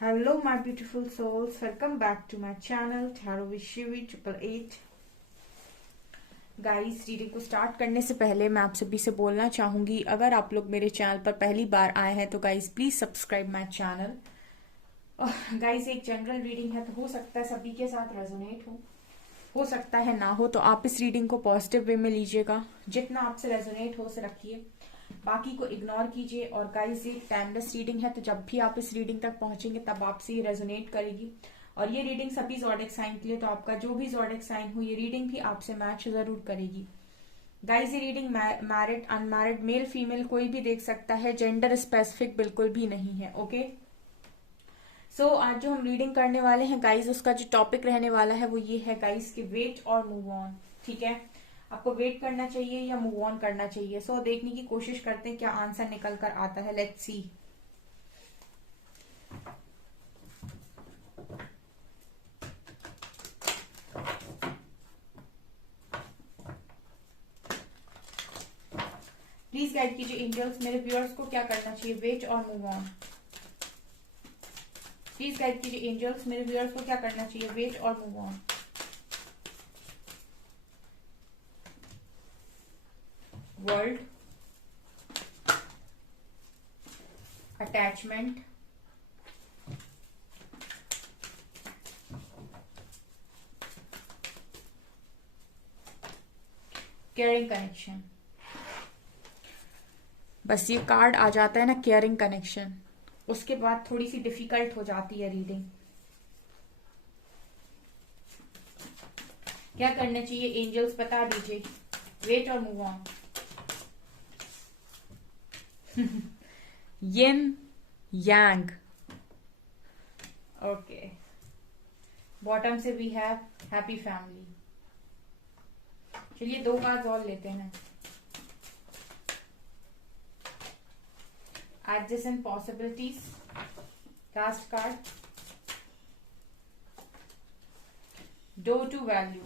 Hello, my beautiful souls. Welcome back to my channel, Tarot with Shivi 888. Guys, reading को start करने से पहले मैं आप सभी से बोलना चाहूंगी, अगर आप लोग मेरे चैनल पर पहली बार आए हैं तो guys please subscribe my channel. Guys, एक जनरल रीडिंग है तो हो सकता है सभी के साथ रेजोनेट हो सकता है ना हो, तो आप इस रीडिंग को पॉजिटिव वे में लीजिएगा। जितना आपसे रेजोनेट हो उसे रखिए, बाकी को इग्नोर कीजिए। और गाइस, ये टाइमलेस रीडिंग है, तो जब भी आप इस रीडिंग तक पहुंचेंगे तब आपसे ये रेजोनेट करेगी। और ये रीडिंग सभी ज़ोडिएक साइन के लिए, तो आपका जो भी ज़ोडिएक साइन हो ये रीडिंग भी आपसे मैच जरूर करेगी। गाइस, ये reading married unmarried male female कोई भी देख सकता है, जेंडर स्पेसिफिक बिल्कुल भी नहीं है। ओके, सो आज जो हम रीडिंग करने वाले हैं गाइस, उसका जो टॉपिक रहने वाला है वो ये है गाइस कि वेट और मूव ऑन। ठीक है, आपको वेट करना चाहिए या मूव ऑन करना चाहिए। सो देखने की कोशिश करते हैं क्या आंसर निकल कर आता है। Let's see. प्लीज गाइड कीजिए एंजल्स, मेरे व्यूअर्स को क्या करना चाहिए, वेट और मूव ऑन। प्लीज गाइड कीजिए एंजल्स, मेरे व्यूअर्स को क्या करना चाहिए, वेट और move on. World, attachment, caring connection. बस ये कार्ड आ जाता है ना, केयरिंग कनेक्शन, उसके बाद थोड़ी सी डिफिकल्ट हो जाती है रीडिंग। क्या करना चाहिए एंजल्स, बता दीजिए, वेट और move on. Yin yang. Okay, bottom से वी हैव हैप्पी फैमिली। चलिए 2 कार्ड और लेते हैं। Adjacent possibilities, last card, do to value.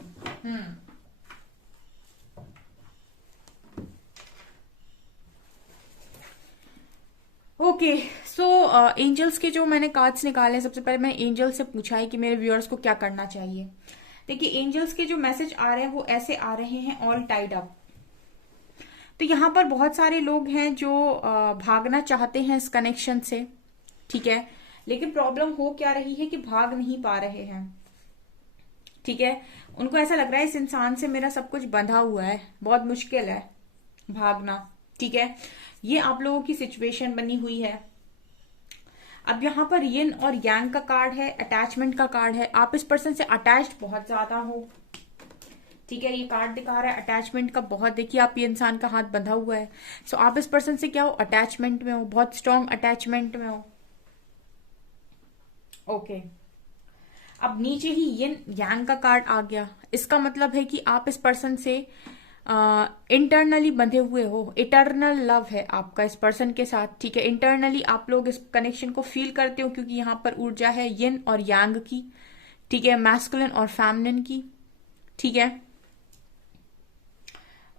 Okay, so angels के जो मैंने कार्ड्स निकाले, सबसे पहले मैंने एंजल्स से पूछा है कि मेरे व्यूअर्स को क्या करना चाहिए। देखिए, एंजल्स के जो मैसेज आ रहे हैं वो ऐसे आ रहे हैं, ऑल टाइड अप। तो यहाँ पर बहुत सारे लोग हैं जो भागना चाहते हैं इस कनेक्शन से। ठीक है, लेकिन प्रॉब्लम हो क्या रही है कि भाग नहीं पा रहे हैं। ठीक है, उनको ऐसा लग रहा है इस इंसान से मेरा सब कुछ बंधा हुआ है, बहुत मुश्किल है भागना। ठीक है, ये आप लोगों की सिचुएशन बनी हुई है। अब यहाँ पर यिन और यांग का कार्ड है, अटैचमेंट का कार्ड है। आप इस पर्सन से अटैच्ड बहुत ज्यादा हो। ठीक है, ये कार्ड दिखा रहा है अटैचमेंट का बहुत। देखिए, आप ये इंसान का हाथ बंधा हुआ है। सो आप इस पर्सन से क्या हो, अटैचमेंट में हो, बहुत स्ट्रॉन्ग अटैचमेंट में हो। ओके, अब नीचे ही यिन यांग का कार्ड आ गया। इसका मतलब है कि आप इस पर्सन से इंटरनली बंधे हुए हो, इटर्नल लव है आपका इस पर्सन के साथ। ठीक है, इंटरनली आप लोग इस कनेक्शन को फील करते हो, क्योंकि यहाँ पर ऊर्जा है यिन और यांग की। ठीक है, मैस्कुलिन और फेमिनिन की। ठीक है,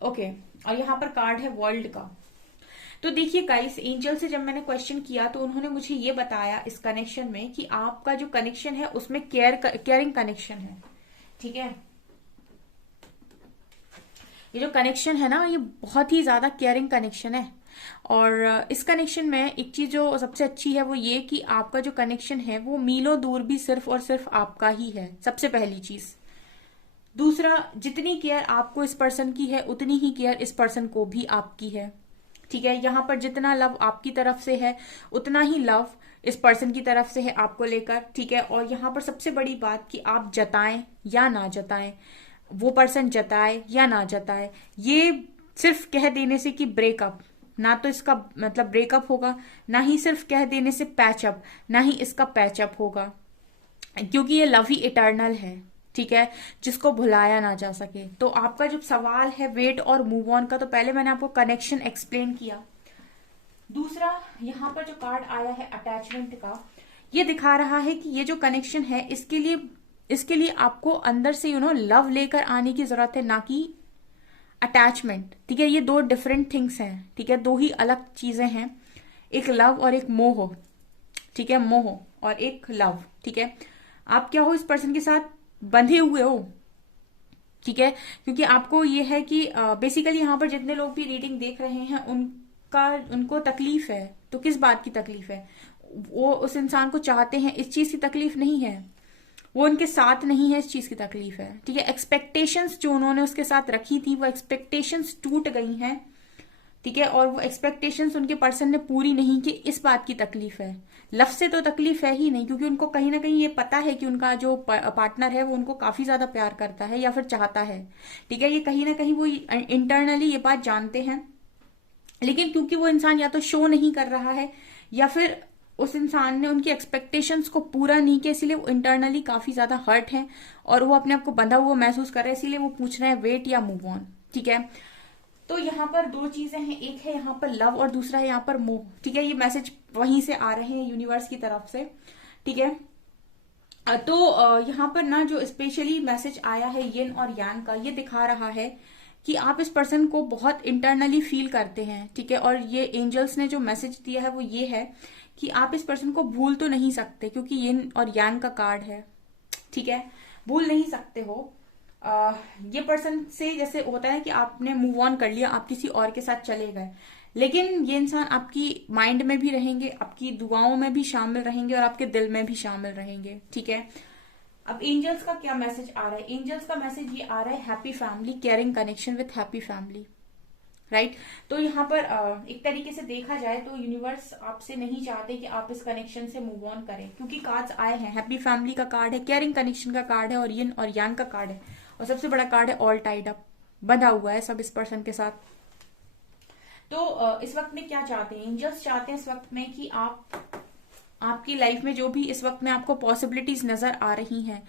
ओके, और यहाँ पर कार्ड है वर्ल्ड का। तो देखिए गाइस, एंजल से जब मैंने क्वेश्चन किया तो उन्होंने मुझे ये बताया इस कनेक्शन में कि आपका जो कनेक्शन है उसमें केयरिंग कनेक्शन है। ठीक है, ये जो कनेक्शन है ना, ये बहुत ही ज्यादा केयरिंग कनेक्शन है। और इस कनेक्शन में एक चीज जो सबसे अच्छी है वो ये कि आपका जो कनेक्शन है वो मीलों दूर भी सिर्फ और सिर्फ आपका ही है, सबसे पहली चीज। दूसरा, जितनी केयर आपको इस पर्सन की है उतनी ही केयर इस पर्सन को भी आपकी है। ठीक है, यहाँ पर जितना लव आपकी तरफ से है उतना ही लव इस पर्सन की तरफ से है आपको लेकर। ठीक है, और यहाँ पर सबसे बड़ी बात कि आप जताएं या ना जताएं, वो पर्सन जताए या ना जताए, ये सिर्फ कह देने से कि ब्रेकअप, ना तो इसका मतलब ब्रेकअप होगा, ना ही सिर्फ कह देने से पैचअप, ना ही इसका पैचअप होगा, क्योंकि ये लव ही इटर्नल है। ठीक है, जिसको भुलाया ना जा सके। तो आपका जो सवाल है वेट और मूव ऑन का, तो पहले मैंने आपको कनेक्शन एक्सप्लेन किया। दूसरा, यहाँ पर जो कार्ड आया है अटैचमेंट का, ये दिखा रहा है कि ये जो कनेक्शन है इसके लिए आपको अंदर से लव लेकर आने की जरूरत है, ना कि अटैचमेंट। ठीक है, ये 2 डिफरेंट थिंग्स हैं। ठीक है, 2 ही अलग चीजें हैं, एक लव और एक मोह। ठीक है, मोह और एक लव। ठीक है, आप क्या हो, इस पर्सन के साथ बंधे हुए हो। ठीक है, क्योंकि आपको ये है कि बेसिकली यहाँ पर जितने लोग भी रीडिंग देख रहे हैं उनको तकलीफ है। तो किस बात की तकलीफ है? वो उस इंसान को चाहते हैं, इस चीज की तकलीफ नहीं है। वो उनके साथ नहीं है, इस चीज की तकलीफ है। ठीक है, एक्सपेक्टेशंस जो उन्होंने उसके साथ रखी थी वो एक्सपेक्टेशंस टूट गई हैं। ठीक है, और वो एक्सपेक्टेशंस उनके पर्सन ने पूरी नहीं की, इस बात की तकलीफ है। लव से तो तकलीफ है ही नहीं, क्योंकि उनको कहीं ना कहीं ये पता है कि उनका जो पार्टनर है वो उनको काफी ज्यादा प्यार करता है या फिर चाहता है। ठीक है, ये कहीं ना कहीं वो इंटरनली ये बात जानते हैं, लेकिन क्योंकि वो इंसान या तो शो नहीं कर रहा है या फिर उस इंसान ने उनकी एक्सपेक्टेशंस को पूरा नहीं किया, इसीलिए वो इंटरनली काफी ज्यादा हर्ट है और वो अपने आप को बंधा हुआ महसूस कर रहे हैं, इसीलिए वो पूछ रहे हैं वेट या मूव ऑन। ठीक है, तो यहाँ पर दो चीजें हैं, एक है यहाँ पर लव और दूसरा है यहाँ पर मोह। ठीक है, ये मैसेज वहीं से आ रहे हैं, यूनिवर्स की तरफ से। ठीक है, तो यहाँ पर ना जो स्पेशली मैसेज आया है यिन और यांग का, ये दिखा रहा है कि आप इस पर्सन को बहुत इंटरनली फील करते हैं। ठीक है, और ये एंजल्स ने जो मैसेज दिया है वो ये है कि आप इस पर्सन को भूल तो नहीं सकते, क्योंकि यिन और यांग का कार्ड है। ठीक है, भूल नहीं सकते हो। ये पर्सन से जैसे होता है कि आपने मूव ऑन कर लिया, आप किसी और के साथ चले गए, लेकिन ये इंसान आपकी माइंड में भी रहेंगे, आपकी दुआओं में भी शामिल रहेंगे और आपके दिल में भी शामिल रहेंगे। ठीक है, अब एंजल्स का क्या मैसेज आ रहा है? एंजल्स का मैसेज ये आ रहा है happy family, caring connection with happy family. Right, तो यहाँ पर एक तरीके से देखा जाए तो यूनिवर्स आपसे नहीं चाहते कि आप इस कनेक्शन से मूव ऑन करें, क्योंकि कार्ड्स आए हैं, हैप्पी फैमिली का कार्ड है, केयरिंग कनेक्शन का कार्ड है, और यिन और यांग का कार्ड है, और सबसे बड़ा कार्ड है ऑल टाइड अप, बंधा हुआ है सब इस पर्सन के साथ। तो इस वक्त में क्या चाहते हैं एंजल्स? चाहते हैं इस वक्त में कि आपकी लाइफ में जो भी इस वक्त में आपको पॉसिबिलिटीज नजर आ रही हैं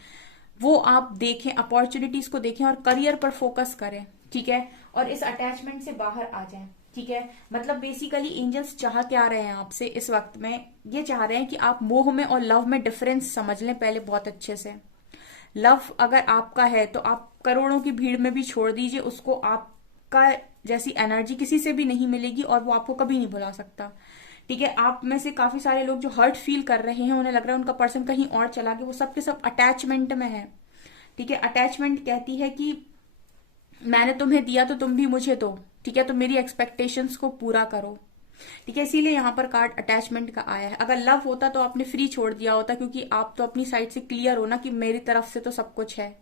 वो आप देखें, अपॉर्चुनिटीज को देखें और करियर पर फोकस करें। ठीक है, और इस अटैचमेंट से बाहर आ जाएं। ठीक है, मतलब बेसिकली एंजल्स चाह क्या रहे हैं आपसे इस वक्त में? ये चाह रहे हैं कि आप मोह में और लव में डिफरेंस समझ लें पहले बहुत अच्छे से। लव अगर आपका है तो आप करोड़ों की भीड़ में भी छोड़ दीजिए उसको, आपका जैसी एनर्जी किसी से भी नहीं मिलेगी और वो आपको कभी नहीं भुला सकता। ठीक है, आप में से काफी सारे लोग जो हर्ट फील कर रहे हैं, उन्हें लग रहा है उनका पर्सन कहीं और चला गया, वो सब के सब अटैचमेंट में है। ठीक है, अटैचमेंट कहती है कि मैंने तुम्हें दिया तो तुम भी मुझे दो। ठीक है, तो मेरी एक्सपेक्टेशंस को पूरा करो। ठीक है, इसीलिए यहाँ पर कार्ड अटैचमेंट का आया है। अगर लव होता तो आपने फ्री छोड़ दिया होता, क्योंकि आप तो अपनी साइड से क्लियर हो ना कि मेरी तरफ से तो सब कुछ है।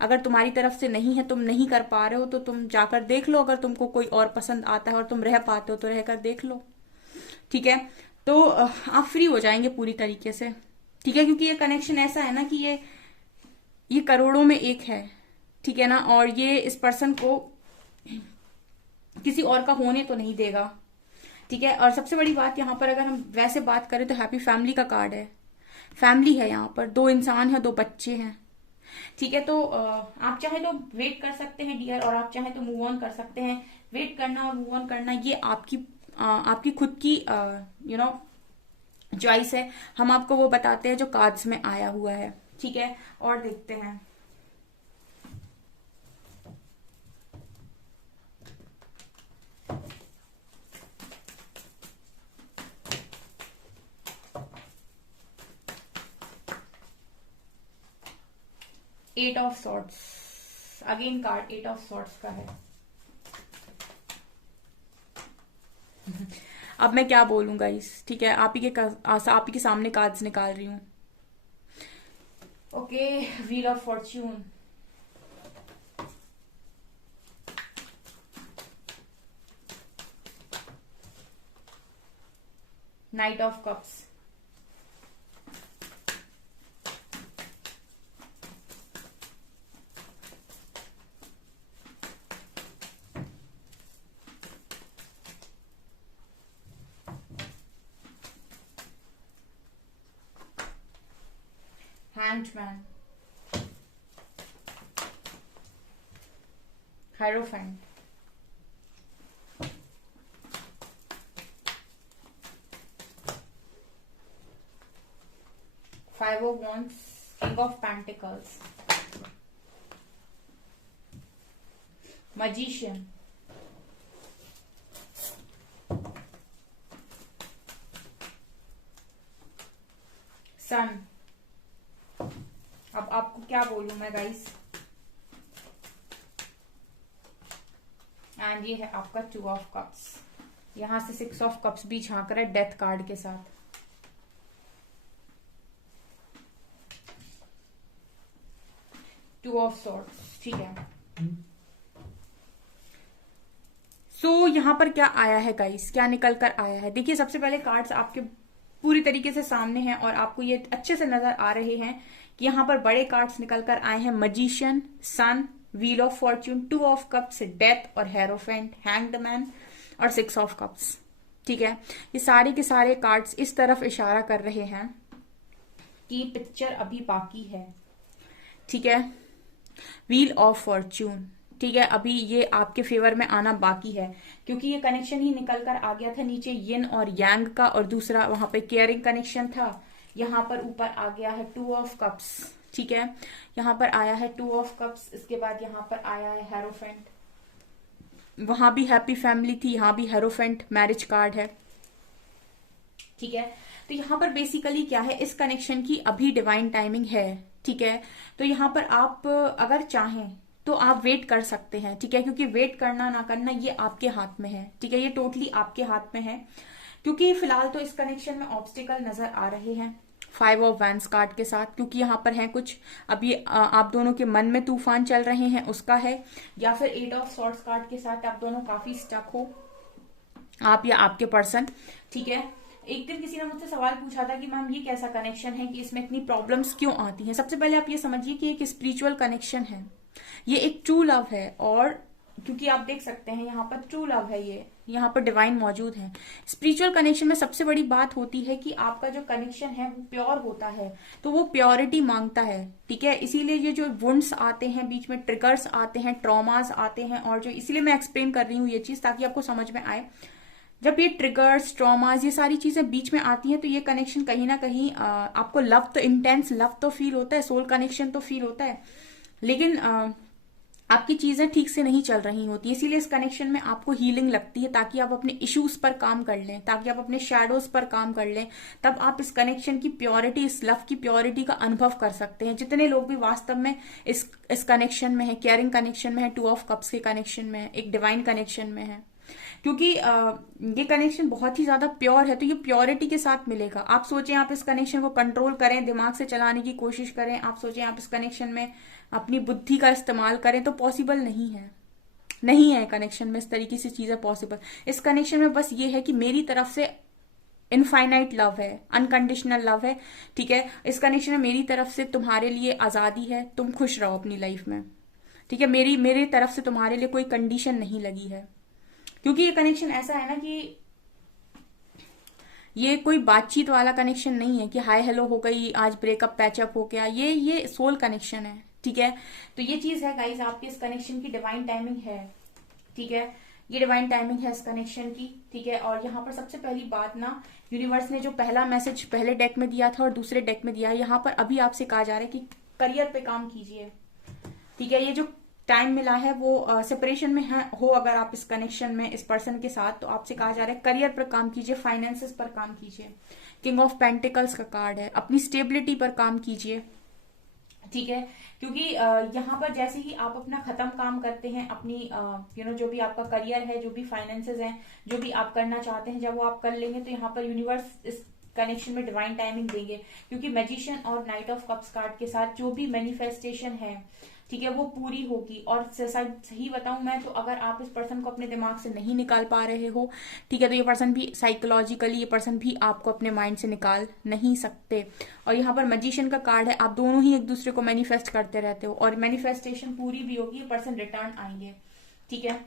अगर तुम्हारी तरफ से नहीं है, तुम नहीं कर पा रहे हो, तो तुम जाकर देख लो, अगर तुमको कोई और पसंद आता है और तुम रह पाते हो तो रहकर देख लो। ठीक है, तो आप फ्री हो जाएंगे पूरी तरीके से। ठीक है, क्योंकि ये कनेक्शन ऐसा है ना कि ये करोड़ों में एक है। ठीक है ना, और ये इस पर्सन को किसी और का होने तो नहीं देगा। ठीक है, और सबसे बड़ी बात यहाँ पर अगर हम वैसे बात करें तो हैप्पी फैमिली का कार्ड है, फैमिली है यहाँ पर, दो इंसान है, दो बच्चे हैं। ठीक है, तो आप चाहे तो वेट कर सकते हैं डियर, और आप चाहे तो मूव ऑन कर सकते हैं। वेट करना और मूव ऑन करना ये आपकी खुद की चॉइस है। हम आपको वो बताते हैं जो कार्ड्स में आया हुआ है। ठीक है, और देखते हैं। Eight of swords, again card eight of swords का है। अब मैं क्या बोलूं गाइस? ठीक है, आप ही के सामने कार्ड्स निकाल रही हूं। Okay, wheel of fortune, knight of cups, hangman, hierophant, five of wands, king of pentacles, magician, sun. अब आपको क्या बोलूं मैं गाइस, एंड ये है आपका 2 ऑफ कप्स। यहां से 6 ऑफ कप्स भी झांक रहा है डेथ कार्ड के साथ। टू ऑफ सॉर्ड्स, ठीक है। सो यहाँ पर क्या आया है गाइस, क्या निकल कर आया है? देखिए सबसे पहले कार्ड्स आपके पूरी तरीके से सामने हैं और आपको ये अच्छे से नजर आ रहे हैं कि यहाँ पर बड़े कार्ड्स निकल कर आए हैं। Magician, sun, wheel of fortune, 2 of cups, death और हेरोफेंट, हैंग्ड मैन और 6 ऑफ कप्स, ठीक है। ये सारे के सारे कार्ड्स इस तरफ इशारा कर रहे हैं कि पिक्चर अभी बाकी है, ठीक है। व्हील ऑफ फॉर्च्यून, ठीक है, अभी ये आपके फेवर में आना बाकी है क्योंकि ये कनेक्शन ही निकल कर आ गया था नीचे यिन और यांग का, और दूसरा वहां पे केयरिंग कनेक्शन था। यहाँ पर ऊपर आ गया है 2 ऑफ कप्स, ठीक है। यहाँ पर आया है 2 ऑफ कप्स, इसके बाद यहाँ पर आया है हेरोफेंट। वहां भी हैप्पी फैमिली थी, यहाँ भी हेरोफेंट मैरिज कार्ड है, ठीक है। तो यहाँ पर बेसिकली क्या है, इस कनेक्शन की अभी डिवाइन टाइमिंग है, ठीक है। तो यहाँ पर आप अगर चाहें तो आप वेट कर सकते हैं, ठीक है, क्योंकि वेट करना ना करना ये आपके हाथ में है, ठीक है। ये टोटली आपके हाथ में है क्योंकि फिलहाल तो इस कनेक्शन में ऑब्स्टिकल नजर आ रहे हैं 5 ऑफ वैंस कार्ड के साथ, क्योंकि यहाँ पर है कुछ अभी आप दोनों के मन में तूफान चल रहे हैं उसका है, या फिर 8 ऑफ सॉर्ड्स कार्ड के साथ आप दोनों काफी स्टक हो, आप या आपके पर्सन, ठीक है। एक दिन किसी ने मुझसे सवाल पूछा था कि मैम ये कैसा कनेक्शन है कि इसमें इतनी प्रॉब्लम्स क्यों आती हैं। सबसे पहले आप ये समझिए कि एक स्पिरिचुअल कनेक्शन है, ये एक ट्रू लव है, और क्योंकि आप देख सकते हैं यहाँ पर ट्रू लव है, ये यहाँ पर डिवाइन मौजूद है। स्पिरिचुअल कनेक्शन में सबसे बड़ी बात होती है कि आपका जो कनेक्शन है वो प्योर होता है, तो वो प्योरिटी मांगता है, ठीक है। इसीलिए ये जो वुंड्स आते हैं बीच में, ट्रिगर्स आते हैं, ट्रॉमास आते हैं, और जो इसीलिए मैं एक्सप्लेन कर रही हूँ ये चीज ताकि आपको समझ में आए। जब ये ट्रिगर्स, ट्रॉमास, ये सारी चीजें बीच में आती हैं तो ये कनेक्शन कहीं ना कहीं आपको लव तो, इंटेंस लव तो फील होता है, सोल कनेक्शन तो फील होता है, लेकिन आपकी चीजें ठीक से नहीं चल रही होती, इसीलिए इस कनेक्शन में आपको हीलिंग लगती है ताकि आप अपने इश्यूज पर काम कर लें, ताकि आप अपने शैडोज पर काम कर लें, तब आप इस कनेक्शन की प्योरिटी, इस लव की प्योरिटी का अनुभव कर सकते हैं। जितने लोग भी वास्तव में इस कनेक्शन में है, केयरिंग कनेक्शन में है, 2 ऑफ कप्स के कनेक्शन में है, एक डिवाइन कनेक्शन में है, क्योंकि ये कनेक्शन बहुत ही ज्यादा प्योर है, तो ये प्योरिटी के साथ मिलेगा। आप सोचें आप इस कनेक्शन को कंट्रोल करें, दिमाग से चलाने की कोशिश करें, आप सोचें आप इस कनेक्शन में अपनी बुद्धि का इस्तेमाल करें, तो पॉसिबल नहीं है, नहीं है कनेक्शन में इस तरीके से चीजें पॉसिबल। इस कनेक्शन में बस ये है कि मेरी तरफ से इनफाइनाइट लव है, अनकंडीशनल लव है, ठीक है। इस कनेक्शन में मेरी तरफ से तुम्हारे लिए आजादी है, तुम खुश रहो अपनी लाइफ में, ठीक है। मेरी तरफ से तुम्हारे लिए कोई कंडीशन नहीं लगी है, क्योंकि ये कनेक्शन ऐसा है ना कि ये कोई बातचीत वाला कनेक्शन नहीं है कि हाय हेलो हो गई, आज ब्रेकअप पैचअप हो गया, ये सोल कनेक्शन है, ठीक है। तो ये चीज है गाइस, आपकी इस कनेक्शन की डिवाइन टाइमिंग है, ठीक है। ये डिवाइन टाइमिंग है इस कनेक्शन की, ठीक है। और यहाँ पर सबसे पहली बात ना, यूनिवर्स ने जो पहला मैसेज पहले डेक में दिया था और दूसरे डेक में दिया है, यहाँ पर अभी आपसे कहा जा रहा है कि करियर पे काम कीजिए, ठीक है। ये जो टाइम मिला है वो सेपरेशन में हो अगर आप इस कनेक्शन में इस पर्सन के साथ, तो आपसे कहा जा रहा है करियर पर काम कीजिए, फाइनेंसेस पर काम कीजिए। किंग ऑफ पेंटिकल्स का कार्ड है, अपनी स्टेबिलिटी पर काम कीजिए, ठीक है। क्योंकि यहाँ पर जैसे ही आप अपना खत्म काम करते हैं, अपनी जो भी आपका करियर है, जो भी फाइनेंसेस हैं, जो भी आप करना चाहते हैं, जब वो आप कर लेंगे तो यहाँ पर यूनिवर्स इस कनेक्शन में डिवाइन टाइमिंग देंगे, क्योंकि मैजिशियन और नाइट ऑफ कप्स कार्ड के साथ जो भी मैनिफेस्टेशन है, ठीक है, वो पूरी होगी। और सही बताऊं मैं तो, अगर आप इस पर्सन को अपने दिमाग से नहीं निकाल पा रहे हो, ठीक है, तो ये पर्सन भी साइकोलॉजिकली, ये पर्सन भी आपको अपने माइंड से निकाल नहीं सकते। और यहाँ पर मैजिशियन का कार्ड है, आप दोनों ही एक दूसरे को मैनिफेस्ट करते रहते हो और मैनिफेस्टेशन पूरी भी होगी, ये पर्सन रिटर्न आएंगे, ठीक है।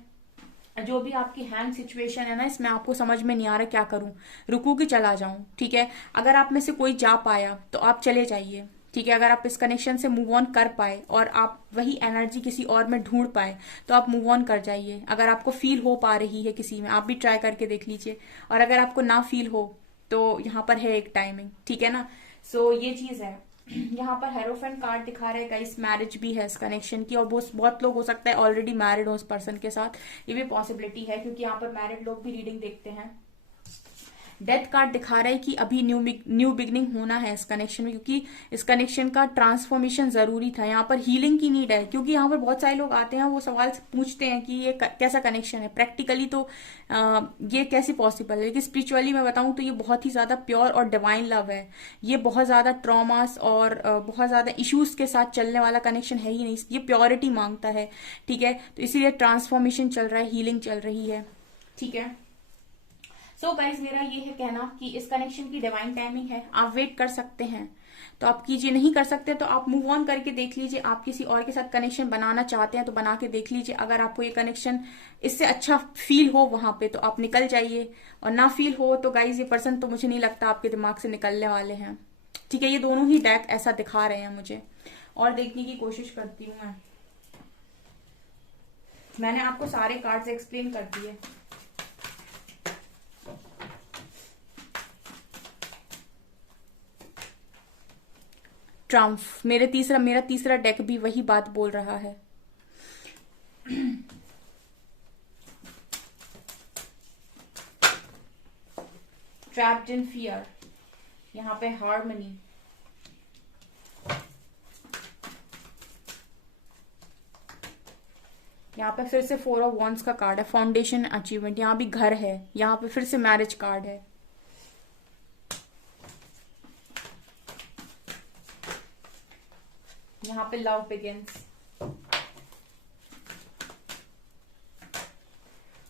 जो भी आपकी हैंग सिचुएशन है ना, इसमें आपको समझ में नहीं आ रहा क्या करूं, रुकू कि चला जाऊं, ठीक है। अगर आप में से कोई जा पाया तो आप चले जाइए, ठीक है। अगर आप इस कनेक्शन से मूव ऑन कर पाए और आप वही एनर्जी किसी और में ढूंढ पाए तो आप मूव ऑन कर जाइए। अगर आपको फील हो पा रही है किसी में, आप भी ट्राई करके देख लीजिए, और अगर आपको ना फील हो तो यहाँ पर है एक टाइमिंग, ठीक है ना। सो ये चीज है। यहाँ पर हेरोफेंट कार्ड दिखा रहे हैं, इस मैरिज भी है इस कनेक्शन की, और बहुत लोग हो सकता है ऑलरेडी मैरिड हो इस पर्सन के साथ, ये भी पॉसिबिलिटी है, क्योंकि यहाँ पर मैरिड लोग भी रीडिंग देखते हैं। डेथ कार्ड दिखा रहा है कि अभी न्यू बिगनिंग होना है इस कनेक्शन में, क्योंकि इस कनेक्शन का ट्रांसफॉर्मेशन जरूरी था। यहाँ पर हीलिंग की नीड है, क्योंकि यहाँ पर बहुत सारे लोग आते हैं, वो सवाल पूछते हैं कि ये कैसा कनेक्शन है। प्रैक्टिकली तो ये कैसे पॉसिबल है, लेकिन स्पिरिचुअली मैं बताऊं तो ये बहुत ही ज्यादा प्योर और डिवाइन लव है। ये बहुत ज्यादा ट्रॉमास और बहुत ज्यादा इश्यूज के साथ चलने वाला कनेक्शन है ही नहीं, ये प्योरिटी मांगता है। ठीक है, तो इसीलिए ट्रांसफॉर्मेशन चल रहा है, हीलिंग चल रही है। ठीक है, सो गाइज मेरा ये है कहना कि इस कनेक्शन की डिवाइन टाइमिंग है। आप वेट कर सकते हैं तो आप कीजिए, नहीं कर सकते तो आप मूव ऑन करके देख लीजिए। आप किसी और के साथ कनेक्शन बनाना चाहते हैं तो बना के देख लीजिए। अगर आपको ये कनेक्शन इससे अच्छा फील हो वहां पे तो आप निकल जाइए, और ना फील हो तो गाइज ये पर्सन तो मुझे नहीं लगता आपके दिमाग से निकलने वाले हैं। ठीक है, ये दोनों ही डेक ऐसा दिखा रहे हैं मुझे, और देखने की कोशिश करती हूँ मैंने आपको सारे कार्ड्स एक्सप्लेन कर दिए। ट्रम्फ, मेरा तीसरा डेक भी वही बात बोल रहा है। ट्रैप्ड इन फियर, यहां पे हार्मनी, यहाँ पे फिर से 4 ऑफ वॉन्ड्स का कार्ड है, फाउंडेशन अचीवमेंट। यहाँ भी घर है, यहाँ पे फिर से मैरिज कार्ड है। यहाँ पे लव बिगिंस।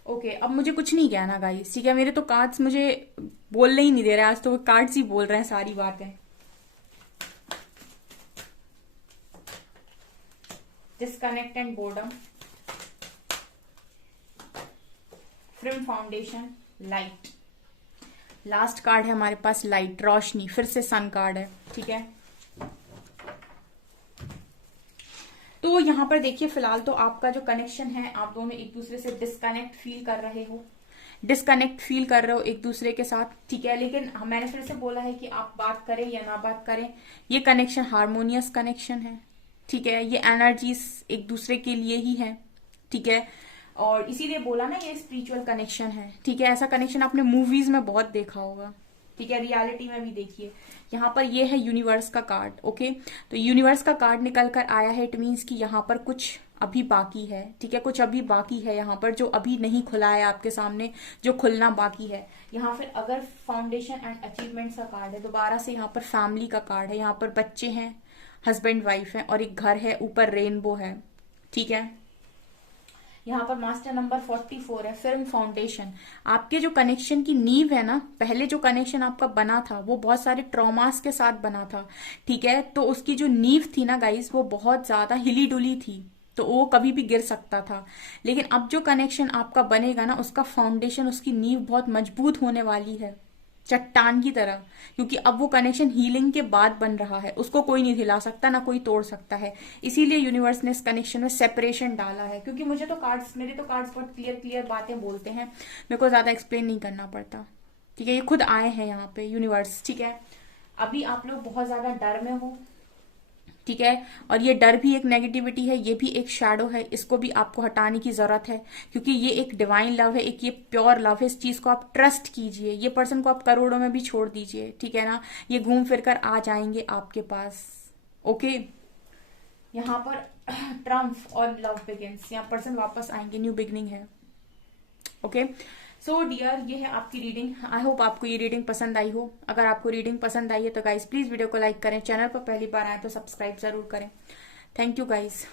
ओके, अब मुझे कुछ नहीं कहना गाइस, ठीक है। मेरे तो कार्ड्स मुझे बोलने ही नहीं दे रहे, आज तो कार्ड्स ही बोल रहे हैं सारी बातें। Disconnect and boredom, frame foundation, light. Last card है हमारे पास लाइट, रोशनी, फिर से सन कार्ड है। ठीक है, तो यहां पर देखिए फिलहाल तो आपका जो कनेक्शन है, आप दोनों एक दूसरे से डिस्कनेक्ट फील कर रहे हो, डिस्कनेक्ट फील कर रहे हो एक दूसरे के साथ। ठीक है, लेकिन मैंने फिर से बोला है कि आप बात करें या ना बात करें, ये कनेक्शन हार्मोनियस कनेक्शन है। ठीक है, ये एनर्जीज एक दूसरे के लिए ही है। ठीक है, और इसीलिए बोला ना ये स्पिरिचुअल कनेक्शन है। ठीक है, ऐसा कनेक्शन आपने मूवीज में बहुत देखा होगा। ठीक है, रियलिटी में भी देखिए। यहाँ पर ये है यूनिवर्स का कार्ड। ओके, तो यूनिवर्स का कार्ड निकल कर आया है, इट मीन्स कि यहाँ पर कुछ अभी बाकी है। ठीक है, कुछ अभी बाकी है यहाँ पर, जो अभी नहीं खुला है आपके सामने, जो खुलना बाकी है। यहाँ फिर अगर फाउंडेशन एंड अचीवमेंट्स का कार्ड है, दोबारा से यहाँ पर फैमिली का कार्ड है। यहाँ पर बच्चे हैं, हस्बैंड वाइफ है, और एक घर है, ऊपर रेनबो है। ठीक है, यहाँ पर मास्टर नंबर 44 है, फिल्म फाउंडेशन। आपके जो कनेक्शन की नींव है ना, पहले जो कनेक्शन आपका बना था वो बहुत सारे ट्रॉमास के साथ बना था। ठीक है, तो उसकी जो नींव थी ना गाइस, वो बहुत ज्यादा हिली डुली थी, तो वो कभी भी गिर सकता था। लेकिन अब जो कनेक्शन आपका बनेगा ना, उसका फाउंडेशन, उसकी नींव बहुत मजबूत होने वाली है, चट्टान की तरह। क्योंकि अब वो कनेक्शन हीलिंग के बाद बन रहा है, उसको कोई नहीं हिला सकता, ना कोई तोड़ सकता है। इसीलिए यूनिवर्स ने इस कनेक्शन में सेपरेशन डाला है। क्योंकि मेरे तो कार्ड्स बहुत क्लियर बातें बोलते हैं, मेरे को ज्यादा एक्सप्लेन नहीं करना पड़ता। ठीक है, ये खुद आए हैं यहाँ पे यूनिवर्स। ठीक है, अभी आप लोग बहुत ज्यादा डर में हो। ठीक है, और ये डर भी एक नेगेटिविटी है, ये भी एक शैडो है, इसको भी आपको हटाने की जरूरत है। क्योंकि ये एक डिवाइन लव है, एक ये प्योर लव है। इस चीज को आप ट्रस्ट कीजिए, ये पर्सन को आप करोड़ों में भी छोड़ दीजिए। ठीक है ना, ये घूम फिर कर आ जाएंगे आपके पास। ओके, यहाँ पर ट्रम्फ और लव बिगिंस, यहाँ पर्सन वापस आएंगे, न्यू बिगनिंग है। ओके, सो डियर, ये है आपकी रीडिंग। आई होप आपको ये रीडिंग पसंद आई हो। अगर आपको रीडिंग पसंद आई है तो गाइज प्लीज वीडियो को लाइक करें, चैनल पर पहली बार आए तो सब्सक्राइब जरूर करें। Thank you guys.